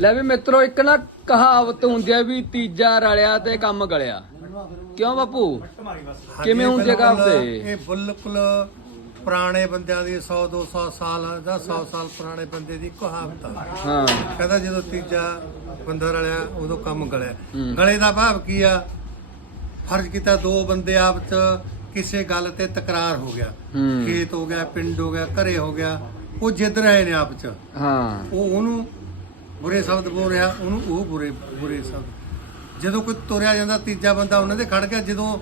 ਲੈ ਵੀ ਮਿੱਤਰੋ ਇੱਕ ਨਾ ਕਹਾਵਤ ਹੁੰਦੀ ਆ ਵੀ ਤੀਜਾ ਰਲਿਆ ਤੇ ਕੰਮ ਗਲਿਆ। ਕਿਉਂ ਬਾਪੂ? ਕਿਵੇਂ ਹੁੰਦੀ ਆ ਕਹਾਵਤ ਇਹ? ਇਹ ਬਿਲਕੁਲ ਪੁਰਾਣੇ ਬੰਦਿਆਂ ਦੀ 100 200 ਸਾਲ ਜਾਂ 100 ਸਾਲ ਪੁਰਾਣੇ ਬੰਦੇ ਦੀ ਕਹਾਵਤ ਆ। ਹਾਂ। ਕਹਿੰਦਾ ਜਦੋਂ ਤੀਜਾ ਬੰਦਾ ਰਲਿਆ ਉਦੋਂ ਕੰਮ ਗਲਿਆ। ਗਲੇ ਦਾ ਭਾਵ ਕੀ ਆ? ਫਰਜ਼ ਕੀਤਾ ਦੋ ਬੰਦੇ ਆਪ ਚ ਕਿਸੇ ਗੱਲ ਤੇ ਤਕਰਾਰ ਹੋ ਗਿਆ। ਹੂੰ। ਖੇਤ ਹੋ ਗਿਆ ਪਿੰਡ ਹੋ ਗਿਆ ਘਰੇ ਹੋ ਗਿਆ। ਉਹ ਜਿੱਦ ਰਹੇ ਨੇ ਆਪ ਚ। ਹਾਂ। ਉਹ ਉਹਨੂੰ ਬੁਰੇ ਸ਼ਬਦ ਬੋਲ ਰਿਹਾ ਉਹਨੂੰ ਉਹ ਬੁਰੇ ਬੁਰੇ ਸ਼ਬਦ। ਜਦੋਂ ਕੋਈ ਤੁਰਿਆ ਜਾਂਦਾ ਤੀਜਾ ਬੰਦਾ ਉਹਨਾਂ ਦੇ ਖੜ ਗਿਆ ਜਦੋਂ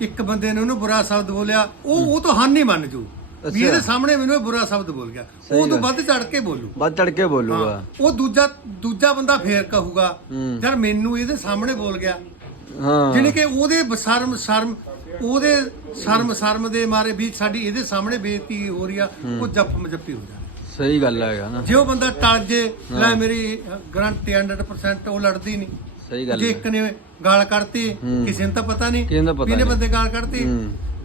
ਇੱਕ ਬੰਦੇ ਨੇ ਉਹਨੂੰ ਬੁਰਾ ਸ਼ਬਦ ਬੋਲਿਆ ਉਹ ਉਹ ਤਾਂ ਹਾਨੀ ਮੰਨ ਜੂ। ਵੀ। ਇਹਦੇ ਸਾਹਮਣੇ ਮੈਨੂੰ ਇਹ ਬੁਰਾ ਸ਼ਬਦ ਬੋਲ ਗਿਆ। ਉਹ ਤੋਂ ਵੱਧ ਚੜ ਕੇ ਬੋਲੂ। ਵੱਧ ਚੜ ਕੇ ਬੋਲੂਗਾ। ਉਹ ਦੂਜਾ ਦੂਜਾ ਬੰਦਾ ਫੇਰ ਕਹੂਗਾ। ਯਾਰ ਮੈਨੂੰ ਇਹਦੇ ਸਾਹਮਣੇ ਬੋਲ ਗਿਆ। ਹਾਂ। ਜਿਹਨੇ ਕਿ ਉਹਦੇ ਸ਼ਰਮ ਸ਼ਰਮ ਉਹਦੇ ਸ਼ਰਮ ਸ਼ਰਮ ਦੇ ਮਾਰੇ ਵੀ ਸਾਡੀ ਇਹਦੇ ਸਾਹਮਣੇ ਬੇਇੱਜ਼ਤੀ ਹੋ ਰਹੀ ਆ ਉਹ ਜੱਪ ਮਜੱਪੀ ਹੋ ਜਾਂਦਾ। ਸਹੀ ਗੱਲ ਹੈਗਾ ਨਾ ਜੇ ਉਹ ਬੰਦਾ ਟਲ ਜੇ ਲੈ ਮੇਰੀ ਗਰੰਟੀ 100% ਉਹ ਲੜਦੀ ਨਹੀਂ ਸਹੀ ਗੱਲ ਜੇ। ਇੱਕ ਨੇ ਗਾਲ ਕੱਢਤੀ ਹੂੰ। ਕਿਸੇ ਨੂੰ ਤਾਂ ਪਤਾ ਨਹੀਂ ਕਿਸੇ ਨੂੰ ਤਾਂ ਪਤਾ ਵੀ ਇਹਨੇ ਨਹੀਂ। ਬੰਦੇ ਗਾਲ ਕੱਢਤੀ।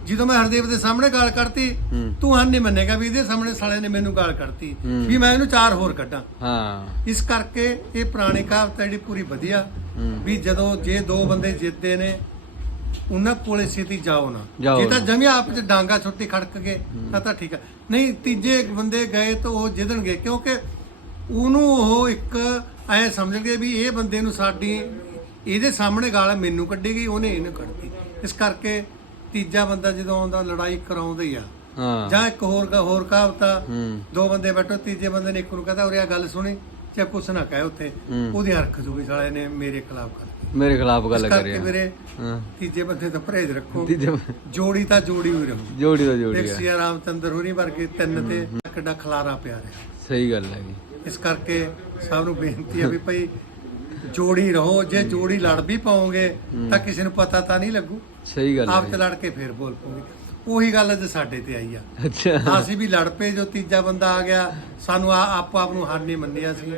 ਜਦੋਂ ਮੈਂ ਹਰਦੇਵ ਦੇ ਸਾਹਮਣੇ ਗਾਲ ਕੱਢਤੀ ਹੂੰ। ਤੂੰ ਹਾਂ ਨਹੀਂ ਮੰਨੇਗਾ ਵੀ ਇਹਦੇ ਸਾਹਮਣੇ ਸਾਲੇ ਨੇ ਮੈਨੂੰ ਗਾਲ ਕੱਢਤੀ ਹੂੰ। ਵੀ ਮੈਂ ਇਹਨੂੰ ਚਾਰ ਹੋਰ ਕੱਢਾਂ ਹਾਂ ਇਸ ਕਰਕੇ ਇਹ ਪੁਰਾਣੀ ਕਹਾਵਤ ਜਿਹੜੀ ਪੂਰੀ ਵਧੀਆ। ਵੀ ਜਦੋਂ ਜੇ ਦੋ ਬੰਦੇ ਜਿੱਤਦੇ ਨੇ ਉਹਨਾਂ ਕੋਲੇ ਛੇਤੀ ਜਾਓ ਨਾ। ਜਾਓ ਜੇ ਤਾਂ ਨਾ। ਜਮਿਆ ਆਪ ਚ ਡਾਂਗਾ ਛੁੱਟੀ ਖੜਕ ਗਏ ਤਾਂ ਤਾਂ ਠੀਕ ਹੈ ਨਹੀਂ ਤੀਜੇ ਬੰਦੇ ਗਏ ਤਾਂ ਉਹ ਜਿੱਦਣਗੇ ਕਿਉਂਕਿ ਉਹਨੂੰ ਉਹ ਇੱਕ ਐ ਸਮਝਣਗੇ ਵੀ ਇਹ ਬੰਦੇ ਨੂੰ ਸਾਡੀ ਇਹਦੇ ਸਾਹਮਣੇ ਗਾਲ ਮੈਨੂੰ ਕੱਢੀ ਗਈ ਉਹਨੇ ਇਹਨੂੰ ਕੱਢਤੀ। ਇਸ ਕਰਕੇ ਤੀਜਾ ਬੰਦਾ ਜਦੋਂ ਆਉਂਦਾ ਲੜਾਈ ਕਰਾਉਂਦਾ ਹੀ ਆ। ਹਾਂ। ਜਾਂ ਇੱਕ ਹੋਰ ਗ- ਹੋਰ ਕਹਾਵਤ ਆ ਹੂੰ। ਦੋ ਬੰਦੇ ਬੈਠੋ ਤੀਜੇ ਬੰਦੇ ਨੇ ਇੱਕ ਨੂੰ ਕਹਤਾ ਉਰੇ ਆ ਗੱਲ ਸੁਣੀ ਚਾਹੇ ਕੁਛ ਨਾ ਕਹੇ ਉੱਥੇ। ਹੂੰ। ਉਹਦੀ ਹਰਖ ਜੂਗੀ ਸਾਲੇ ਨੇ ਮੇਰੇ ਖਿਲਾਫ ਕਰਤੀ ਮੇਰੇ ਖਿਲਾਫ ਗੱਲ ਕਰਕੇ ਕਰਿਆ। ਵੀਰੇ ਹਾਂ। ਤੀਜੇ ਬੰਦੇ ਤੋਂ ਪਰਹੇਜ਼ ਰੱਖੋ। ਜੋੜੀ ਤਾਂ ਜੋੜੀ ਹੋਈ ਰਹੂ। ਜੋੜੀ ਦਾ ਜੋੜੀ ਆ। ਸਿਆ ਰਾਮਚੰਦਰ ਹੋਰੀ ਵਰਗੇ ਤਿੰਨ ਤੇ ਕਿੱਡਾ ਖਲਾਰਾ ਪਿਆ ਰਿਹਾ। ਸਹੀ ਗੱਲ ਹੈਗੀ ਇਸ ਕਰਕੇ ਸਭ ਨੂੰ ਬੇਨਤੀ ਹੈ ਵੀ ਭਾਈ ਜੋੜੀ ਰਹੋ। ਜੇ ਜੋੜੀ ਲੜ ਵੀ ਪਾਓਗੇ ਤਾਂ ਕਿਸੇ ਨੂੰ ਪਤਾ ਤਾਂ ਨਹੀਂ ਲੱਗੂ। ਸਹੀ ਗੱਲ ਆਪ ਹੈ ਤੇ ਲੜ ਕੇ ਫੇਰ ਬੋਲ ਪਓਗੇ ਉਹੀ ਗੱਲ ਅੱਜ ਸਾਡੇ ਤੇ ਆਈ ਆ। ਅੱਛਾ। ਅਸੀਂ ਵੀ ਲੜ ਪਏ ਜੋ ਤੀਜਾ ਬੰਦਾ ਆ ਗਿਆ ਸਾਨੂੰ ਆ ਆਪ ਆਪ ਨੂੰ ਹਾਰ ਨਹੀਂ ਮੰਨਿਆ ਸੀ।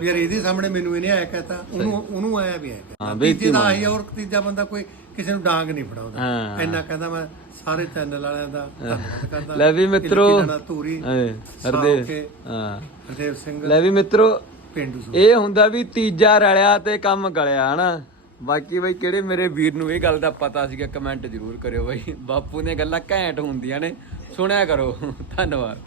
ਵੀ ਯਾਰ ਇਹਦੇ ਸਾਹਮਣੇ ਮੈਨੂੰ ਇਹਨੇ ਆਇਆ ਕਹਤਾ ਉਹਨੂੰ ਉਹਨੂੰ ਆਇਆ ਵੀ ਆਇਆ ਤੀਜੇ ਦਾ। ਆਈ ਔਰ ਤੀਜਾ ਬੰਦਾ ਕੋਈ ਕਿਸੇ ਨੂੰ ਡਾਂਗ ਨਹੀਂ। ਫੜਾਉਂਦਾ। ਇੰਨਾ ਕਹਿੰਦਾ ਮੈਂ ਸਾਰੇ ਚੈਨਲ ਵਾਲਿਆਂ ਦਾ ਧੰਨਵਾਦ ਕਰਦਾ। ਲੈ ਵੀ ਮਿੱਤਰੋ। ਹਰਦੇਵ। ਹਾਂ। ਹਰਦੇਵ ਸਿੰਘ ਲੈ ਵੀ ਮਿੱਤਰੋ ਪਿੰਡੂ ਇਹ ਹੁੰਦਾ ਵੀ ਤੀਜਾ ਰਲਿਆ ਤੇ ਕੰਮ ਗਲਿਆ ਹਨਾ? ਬਾਕੀ ਬਈ ਕਿਹੜੇ ਮੇਰੇ ਵੀਰ ਨੂੰ ਇਹ ਗੱਲ ਦਾ ਪਤਾ ਸੀਗਾ ਕਮੈਂਟ ਜ਼ਰੂਰ ਕਰਿਓ ਬਈ। ਬਾਪੂ ਨੇ ਗੱਲਾਂ ਘੈਂਟ ਹੁੰਦੀਆਂ ਨੇ, ਸੁਣਿਆ ਕਰੋ। ਧੰਨਵਾਦ।